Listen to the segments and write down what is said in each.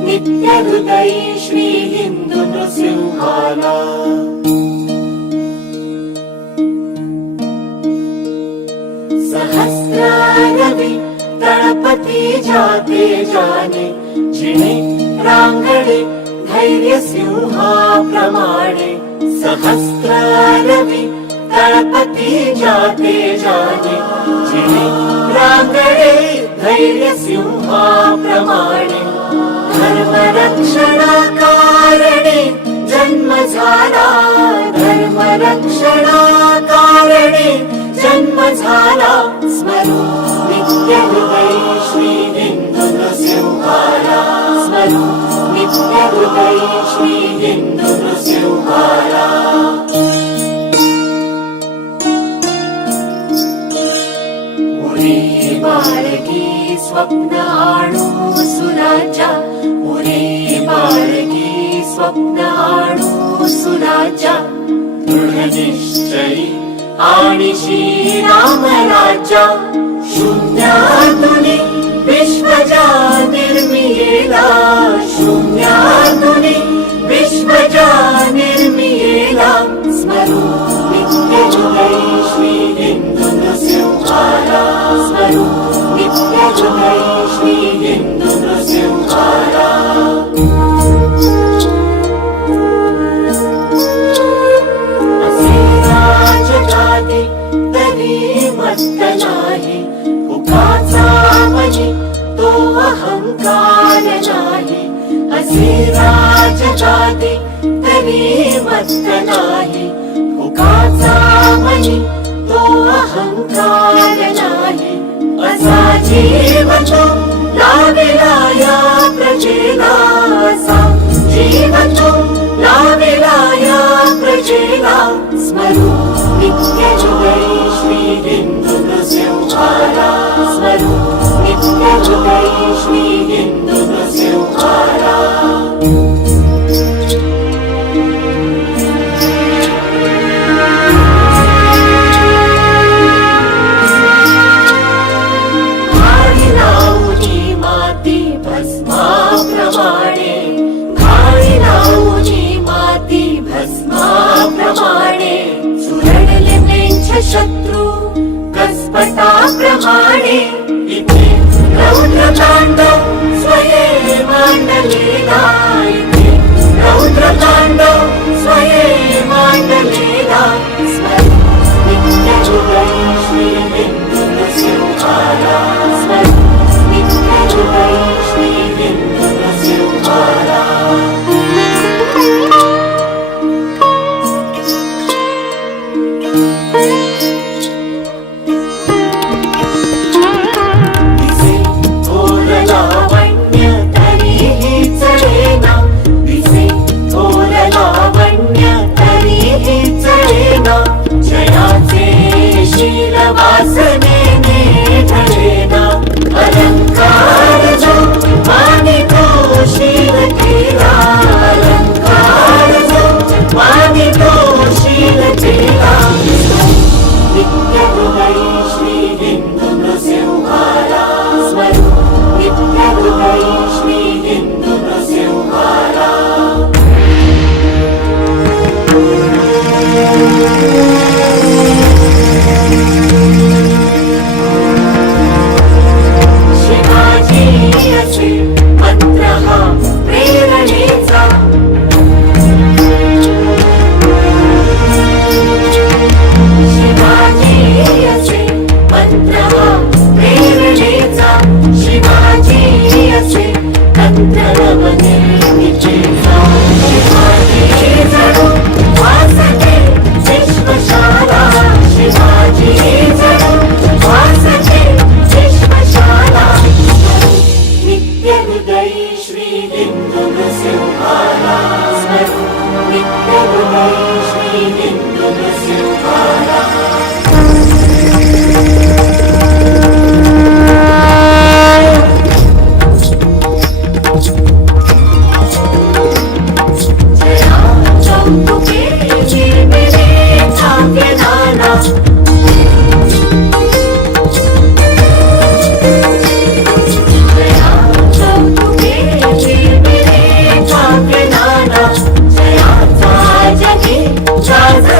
नित्यहृदय श्रीभांहारा सहस्रारवि गणपते जाते जाने जिणे प्राङ्गणे धैर्यसिंहाप्रमाणे सहस्रारवि धैर्युहाप्रमाणे धनवरत शणाकारणे जन्मझाला। धनवरत शणाकारणे जन्मधाना स्वरु नित्यमृदये श्री हिन्दुस्यो स्वरु नित्यकृते श्री हिन्दुस्यो स्वप्न आणू सुराजा उरे बाळगी स्वप्न आणू सुराजा दृढ निश्चयी आणि श्रीराम राजा शून्यातुनी विश्वजा निर्मियेला शून्यातुनी विश्वजा निर्मियेला स्मरू नित्य हृदयी श्री हिंदू नृसिंहाला स्मरू ेवो राविलाया प्रचेदासाो राविलाया प्रचेला स्वरूपजगे श्रीबिन्दुलसं जाता स्वरूप नित्यजगे श्री माने इथे रौद्रकांड स्वये मांडलेला. I'm Asemi. Hindu Brasil Parás, Hindu Brasil Parás. Charles.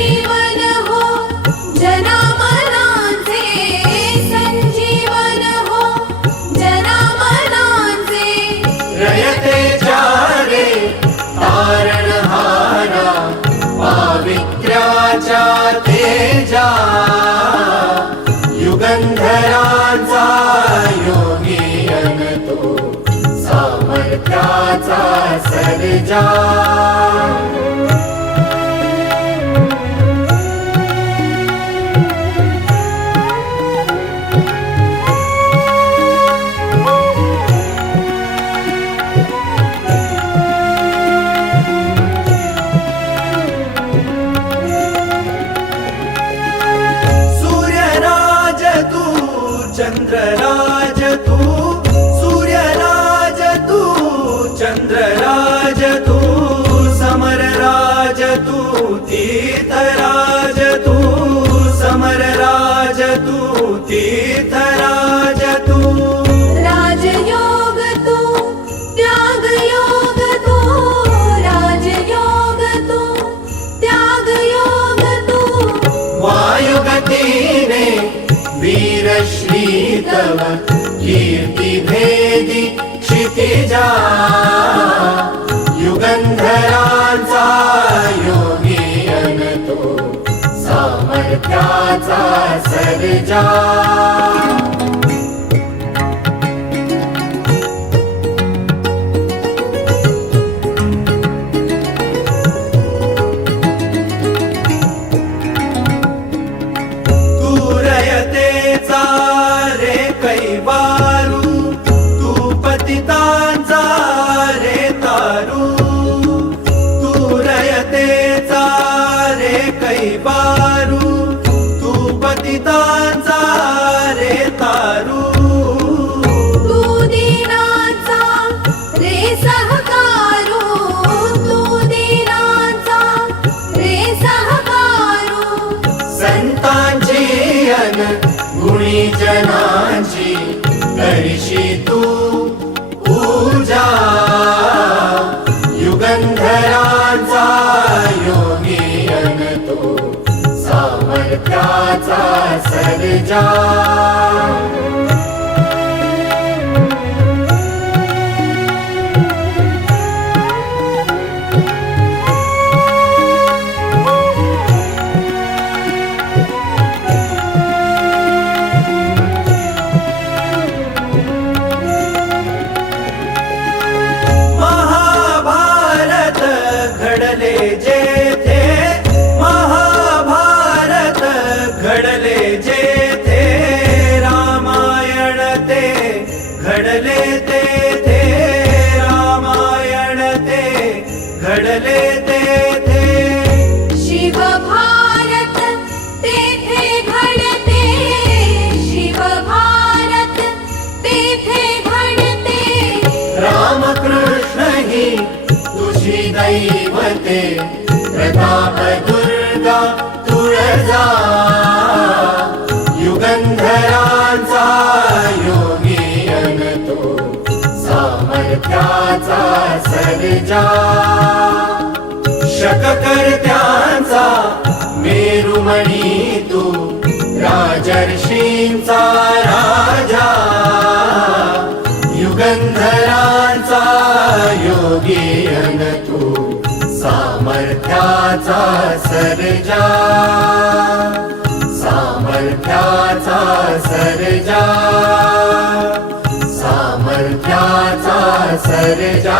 योगींधरा युगंधराचा योगियन तो सामर्थ्याचा सर्जा. कीर्ती भेदी क्षितिजा युगंधरांचा योगी अनतो सामर्थ्याचा सर्जा. सर्जा दैवते प्रताप दुर्गा तुळजा युगंधराचा योगी अन तो सामर्थ्याचा सर्जा शककर्त्यांचा मेरुमणी तू राजर्षींचा राजा युगंधरांचा योगी अन तू सामर्थ्याचा सर्जा. सामर्थ्याचा सर्जा. सामर्थ्याचा सर्जा.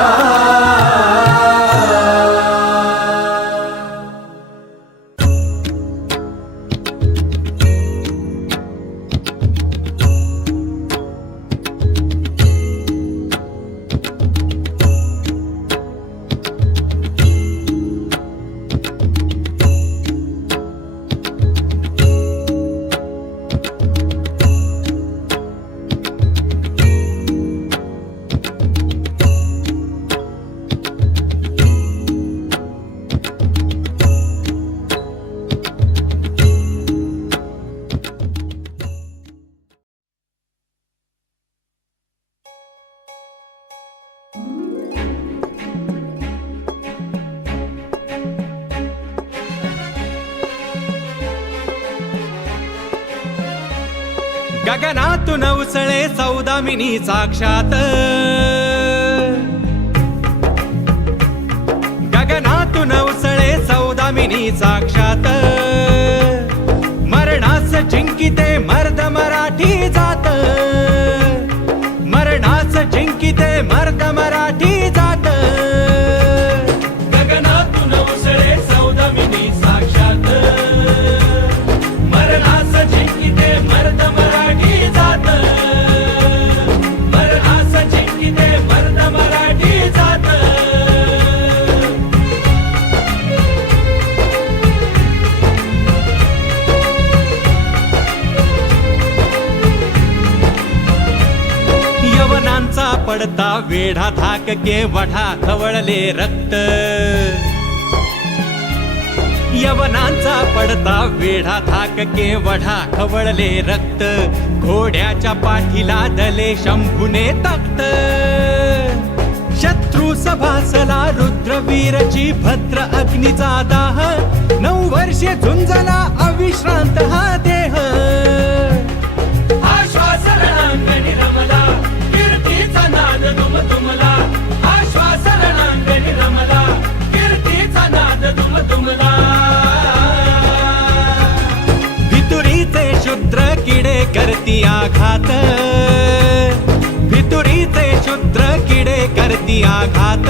गगनातून उसळे सौदामिनी साक्षात गगनातून उसळे सौदामिनी साक्षात मरणास जिंकिते मर्द मराठी जात मरणास जिंकिते मर्द वेढा थाक के वढा खवळले रक्त. यवनांचा पडता वेढा थाक के वढा खवळले रक्त. घोड्याच्या पाठीला दले शंभूने तक्त. शत्रू सभासला रुद्रवीरची भद्र अग्निचा दाह. नऊ वर्षे झुंजला अविश्रांत हा देह. आघात. भितुरीचे क्षुद्र किडे करती आघात.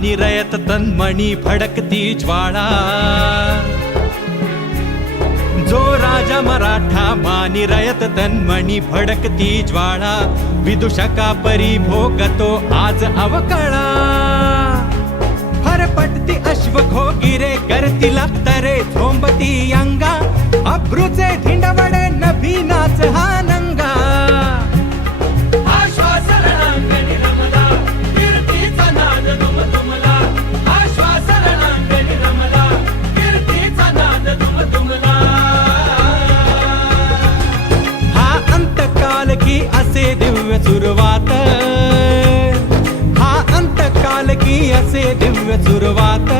निरयत तन्मणी भडकती ज्वाळा जो राजा मराठा मानी रयत तन्मणी भडकती ज्वाळा विदुषका परी भोगतो आज अवकळा फरपटती अश्व घोगिरे करती लागतरे झोंबती अंगा अब्रूचे धिंडवडे नभी नाच हा झाली असे दिव्य सुरुवात. हा अंतकाल की असे दिव्य सुरुवात.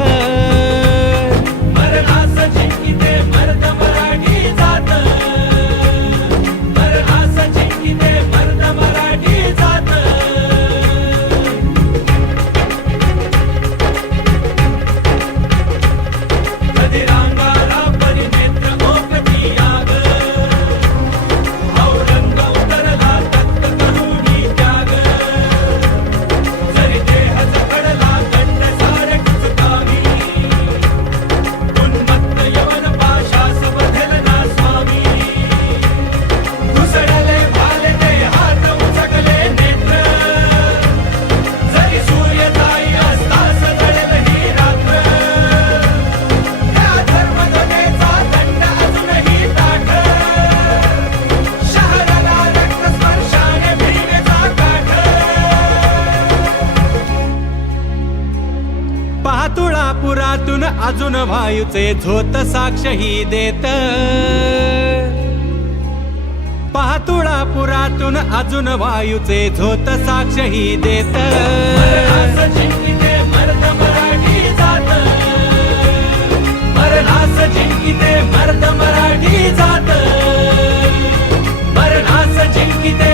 अजून वायूचे झोत साक्षही देत. पाहतुळा पुरातून अजून वायूचे झोत साक्षही देत. मरणास जिंकिते मर्द मराठी जात. मरणास जिंकिते